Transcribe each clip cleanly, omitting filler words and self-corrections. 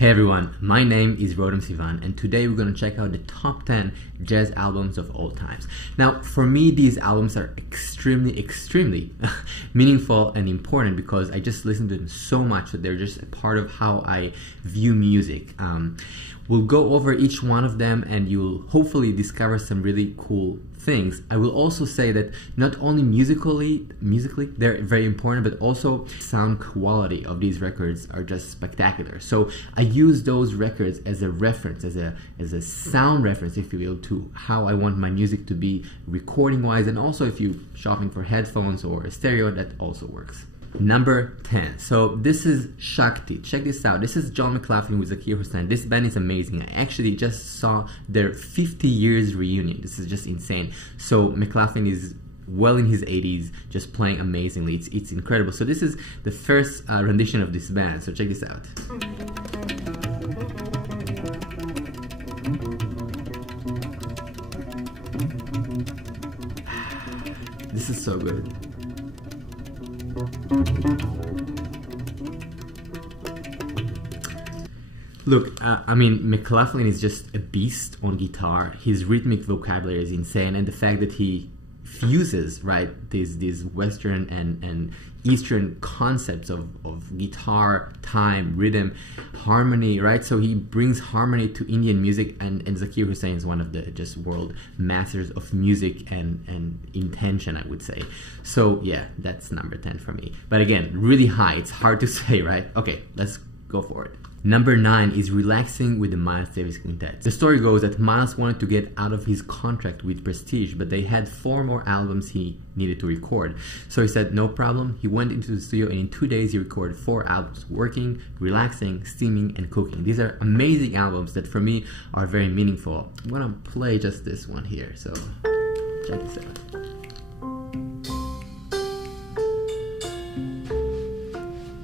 Hey everyone, my name is Rotem Sivan, and today we're going to check out the top 10 jazz albums of all times. Now, for me, these albums are extremely meaningful and important because I just listen to them so much that they're just a part of how I view music. We'll go over each one of them and you'll hopefully discover some really cool things. I will also say that not only musically they're very important, but also sound quality of these records are just spectacular. So I use those records as a reference, as a sound reference, if you will, to how I want my music to be recording wise, and also if you're shopping for headphones or a stereo, that also works. Number 10. So this is Shakti. Check this out. This is John Mclaughlin with Zakir Hussain. This band is amazing. I actually just saw their 50 years reunion. This is just insane. So Mclaughlin is well in his 80s, just playing amazingly. It's incredible. So this is the first rendition of this band. So check this out. This is so good. Look, I mean, Mclaughlin is just a beast on guitar. His rhythmic vocabulary is insane, and the fact that he fuses, right, these Western and Eastern concepts of guitar, time, rhythm, harmony, right? So he brings harmony to Indian music, and Zakir Hussain is one of the just world masters of music and intention, I would say. So yeah, that's number 10 for me. But again, really high. It's hard to say, right? Okay, let's go for it. Number 9 is Relaxing with the Miles Davis Quintet. The story goes that Miles wanted to get out of his contract with Prestige, but they had 4 more albums he needed to record. So he said, no problem. He went into the studio and in 2 days he recorded 4 albums, Working, Relaxing, Steaming, and Cooking. These are amazing albums that for me are very meaningful. I'm gonna play just this one here, so check this out.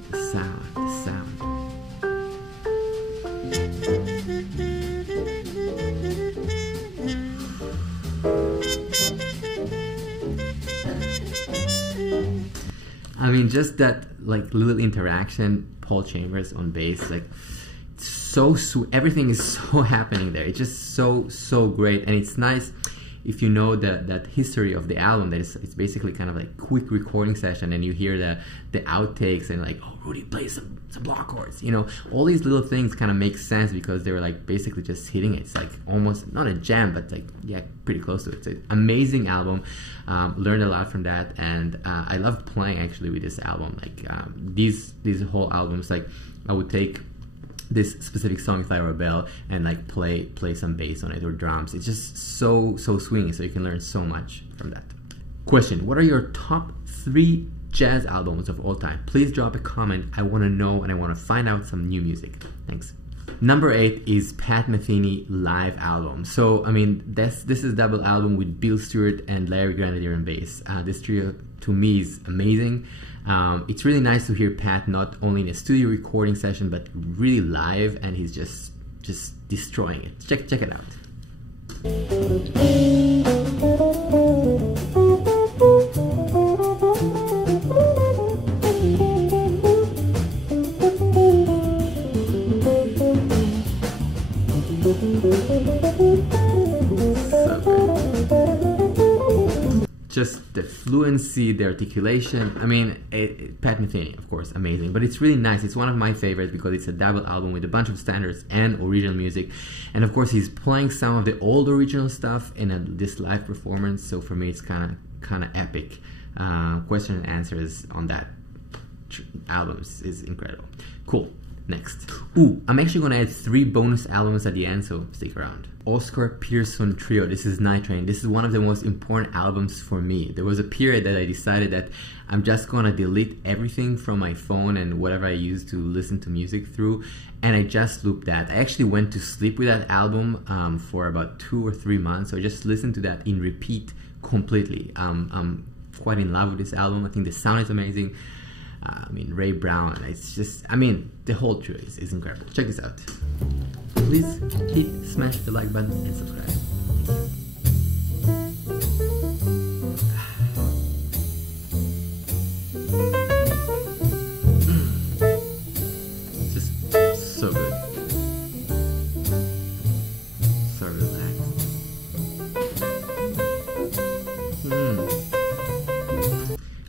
The sound. I mean, just that like little interaction, Paul Chambers on bass, like so sweet. Everything is so happening there. It's just so great, and it's nice if you know that history of the album. That it's basically kind of like quick recording session, and you hear the outtakes and like, oh, Rudy plays some block chords. You know, all these little things kind of make sense because they were like basically just hitting it. It's like almost not a jam, but like yeah, pretty close to it. It's an amazing album. Learned a lot from that, and I loved playing actually with this album. Like these whole albums, like I would take this specific song, If I Were a Bell, and like play some bass on it or drums. It's just so swinging, so you can learn so much from that. Question: what are your top 3 jazz albums of all time? Please drop a comment. I want to know and I want to find out some new music. Thanks. Number 8 is Pat Metheny live album. So I mean, this is a double album with Bill Stewart and Larry Grenadier on bass. This trio to me is amazing. It's really nice to hear Pat not only in a studio recording session but really live, and he's just destroying it. Check it out. Just the fluency, the articulation. I mean, Pat Metheny, of course, amazing. But it's really nice. It's one of my favorites because it's a double album with a bunch of standards and original music. And of course, he's playing some of the old original stuff in this live performance. So for me, it's kind of epic. Question and answers on that album is incredible. Cool. Next. Ooh, I'm actually going to add 3 bonus albums at the end, so stick around. Oscar Peterson Trio. This is Night Train. This is one of the most important albums for me. There was a period that I decided that I'm just going to delete everything from my phone and whatever I use to listen to music through, and I just looped that. I actually went to sleep with that album for about 2 or 3 months, so I just listened to that in repeat completely. I'm quite in love with this album. I think the sound is amazing. I mean, Ray Brown, it's just, I mean, the whole trio is incredible. Check this out. Please smash the like button and subscribe. Thank you. Just so good.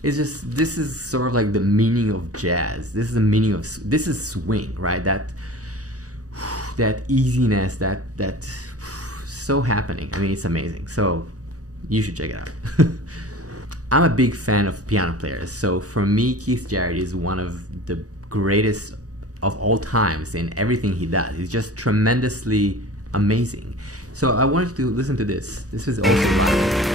it's just, this is sort of like the meaning of jazz. This is the meaning of, this is swing, right? That easiness, that so happening. I mean, it's amazing. So you should check it out. I'm a big fan of piano players. So for me, Keith Jarrett is one of the greatest of all times in everything he does. He's just tremendously amazing. So I wanted to listen to this. This is also live.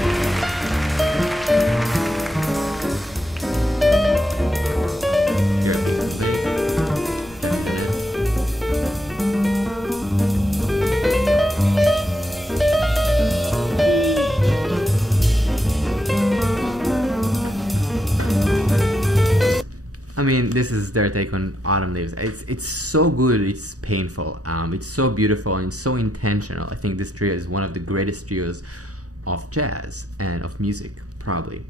I mean, this is their take on Autumn Leaves. It's so good, it's painful. It's so beautiful and so intentional. I think this trio is one of the greatest trios of jazz and of music, probably.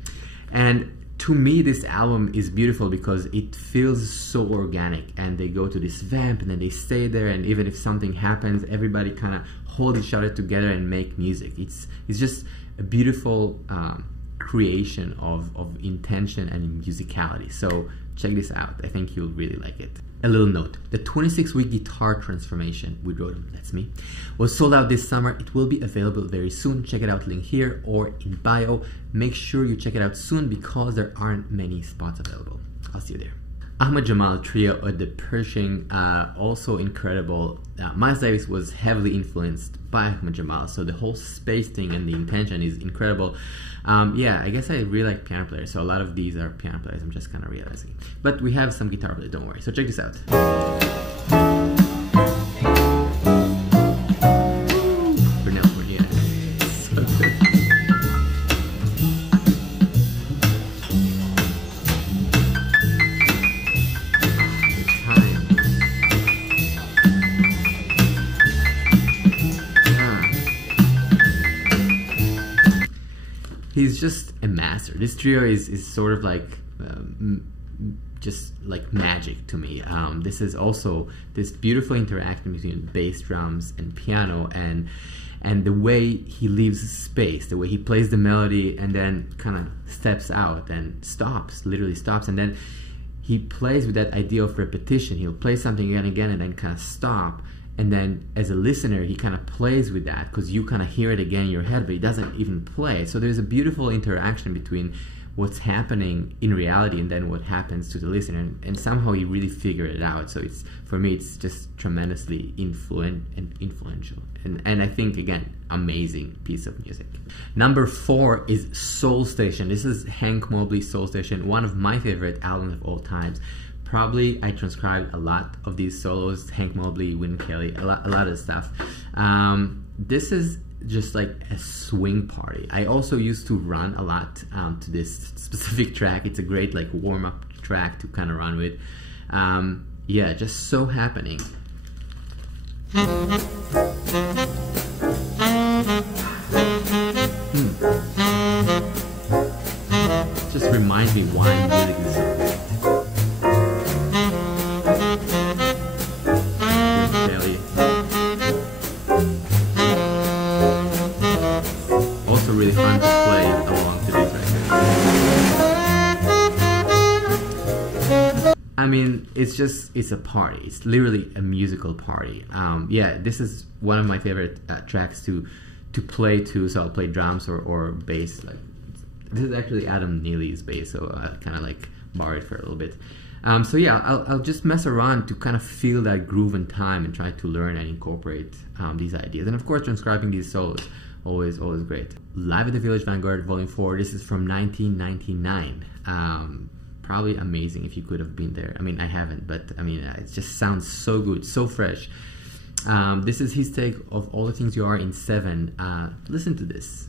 And to me, this album is beautiful because it feels so organic, and they go to this vamp and then they stay there, and even if something happens, everybody kind of hold each other together and make music. It's just a beautiful creation of intention and musicality. So check this out. I think you'll really like it. A little note, the 26-week guitar transformation with Rotem, that's me, was sold out this summer. It will be available very soon. Check it out, link here or in bio. Make sure you check it out soon because there aren't many spots available. I'll see you there. Ahmad Jamal trio at the Pershing, also incredible. Miles Davis was heavily influenced by Ahmad Jamal, so the whole space thing and the intention is incredible. Yeah, I guess I really like piano players, so a lot of these are piano players, I'm just kind of realizing. But we have some guitar players, don't worry. So check this out. He's just a master. This trio is sort of like just like magic to me. This is also this beautiful interaction between bass, drums, and piano, and the way he leaves space, the way he plays the melody and then kind of steps out and stops, literally stops, and then he plays with that idea of repetition. He'll play something again and again and then kind of stop. And then as a listener, he kind of plays with that because you kind of hear it again in your head, but he doesn't even play. So there's a beautiful interaction between what's happening in reality and then what happens to the listener. And somehow he really figured it out. So it's, for me, it's just tremendously influential. And I think, again, amazing piece of music. Number 4 is Soul Station. This is Hank Mobley's Soul Station, one of my favorite albums of all times. Probably I transcribed a lot of these solos, Hank Mobley, Wynton Kelly, a lot of stuff. This is just like a swing party. I also used to run a lot to this specific track. It's a great like warm-up track to kind of run with. Yeah, just so happening. Just reminds me why music is so good. Really fun to play along to these records. I mean, it's a party. It's literally a musical party. Yeah, this is one of my favorite tracks to play to. So I'll play drums or bass. Like this is actually Adam Neely's bass, so I kind of like borrow it for a little bit. So yeah, I'll just mess around to kind of feel that groove and time and try to learn and incorporate these ideas. And of course, transcribing these solos. Always great. Live at the Village Vanguard, Volume 4. This is from 1999. Probably amazing if you could have been there. I mean, I haven't, but I mean, it just sounds so good, so fresh. This is his take of All the Things You Are in 7. Listen to this.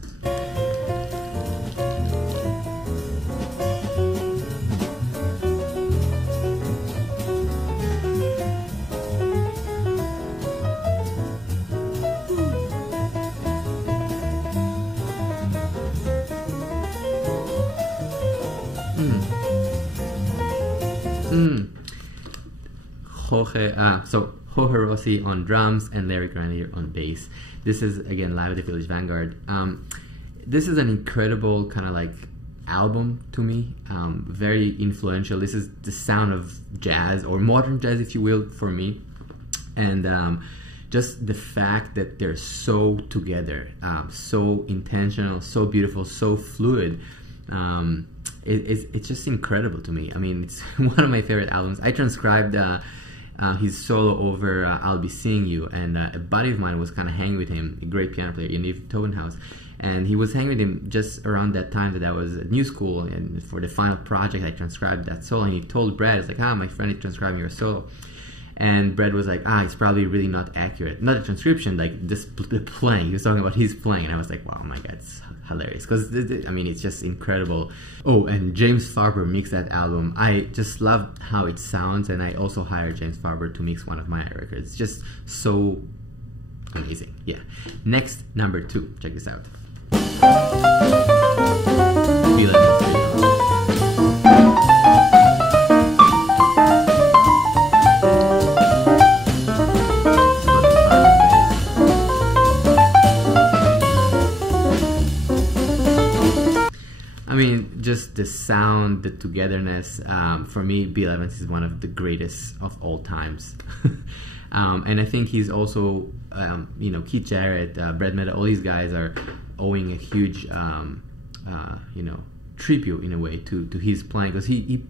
So Jorge Rossi on drums and Larry Grandier on bass. This is again live at the Village Vanguard. This is an incredible kind of like album to me, very influential. This is the sound of jazz, or modern jazz if you will, for me. And just the fact that they're so together, so intentional, so beautiful, so fluid, it's just incredible to me. I mean, it's one of my favorite albums. I transcribed his solo over I'll Be Seeing You, and a buddy of mine was kind of hanging with him, a great piano player, Yaniv Tobenhaus, and he was hanging with him just around that time that I was at New School, and for the final project I transcribed that solo, and he told Brad, it's like, my friend is transcribing your solo. And Brad was like, it's probably really not accurate. Not a transcription, like just the playing. He was talking about his playing, and I was like, wow, my God, it's hilarious. Because, I mean, it's just incredible. Oh, and James Farber mixed that album. I just love how it sounds, and I also hired James Farber to mix one of my records. It's just so amazing. Yeah. Next, number 2. Check this out. I mean, just the sound, the togetherness. For me, Bill Evans is one of the greatest of all times. And I think he's also, you know, Keith Jarrett, Brad Mehldau, all these guys are owing a huge, you know, tribute in a way to his playing, because he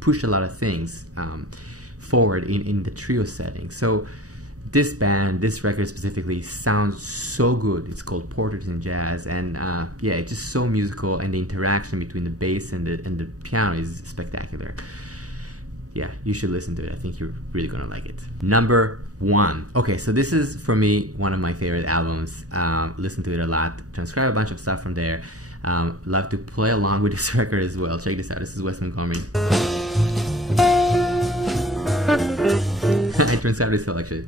pushed a lot of things forward in the trio setting. So this band, this record specifically, sounds so good. It's called Portraits in Jazz, and yeah, it's just so musical, and the interaction between the bass and the piano is spectacular. Yeah, you should listen to it. I think you're really gonna like it. Number 1. Okay, so this is, for me, one of my favorite albums. Listen to it a lot. Transcribe a bunch of stuff from there. Love to play along with this record as well. Check this out. This is Wes Montgomery. I transcribed this all, actually.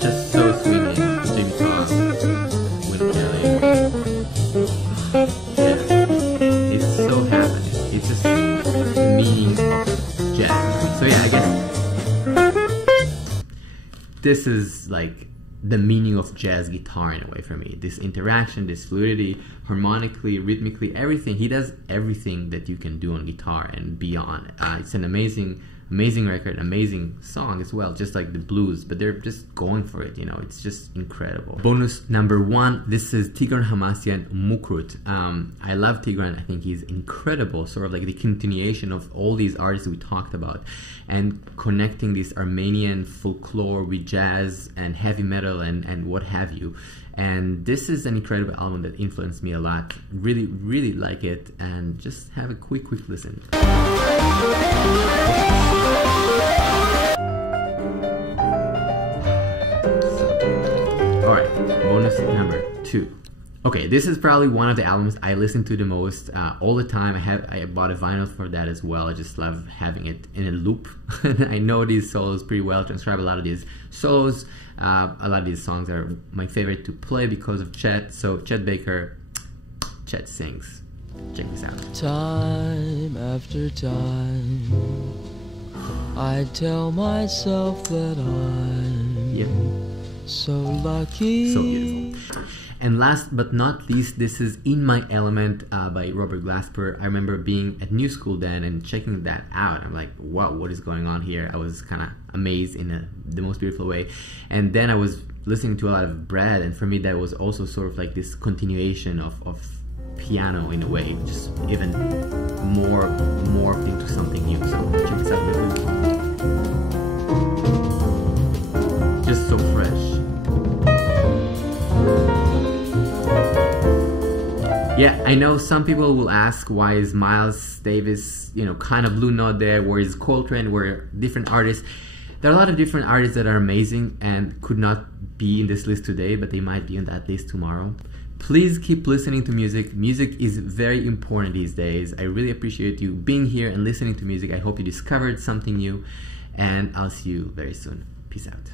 Just so swinging. Jimmy Tom, Winnie Kelly. Yeah, it's so happening. It's just the meaning of jazz. So yeah, I guess this is like the meaning of jazz guitar in a way for me. This interaction, this fluidity, harmonically, rhythmically, everything. He does everything that you can do on guitar and beyond. It's an amazing record, amazing song as well, just like the blues, but they're just going for it, you know, it's just incredible. Bonus number 1, this is Tigran Hamasyan, Mockroot. I love Tigran. I think he's incredible, sort of like the continuation of all these artists we talked about, and connecting this Armenian folklore with jazz and heavy metal and what have you. And this is an incredible album that influenced me a lot. Really, really like it, and just have a quick listen. Alright, bonus number 2. Okay, this is probably one of the albums I listen to the most all the time. I bought a vinyl for that as well. I just love having it in a loop. I know these solos pretty well, transcribe a lot of these solos. A lot of these songs are my favorite to play because of Chet. So Chet Baker, Chet sings. Check this out. Time after time, I tell myself that I'm so lucky. So beautiful. And last but not least, this is In My Element by Robert Glasper. I remember being at New School then and checking that out. I'm like, wow, what is going on here? I was kind of amazed in the most beautiful way. And then I was listening to a lot of Brad, and for me that was also sort of like this continuation of piano in a way, just even more morphed into something new. So check this out real quick. Just so fresh. Yeah, I know some people will ask, why is Miles Davis, you know, kind of blue note there? Where is Coltrane? Where are different artists? There are a lot of different artists that are amazing and could not be in this list today, but they might be on that list tomorrow. Please keep listening to music. Music is very important these days. I really appreciate you being here and listening to music. I hope you discovered something new, and I'll see you very soon. Peace out.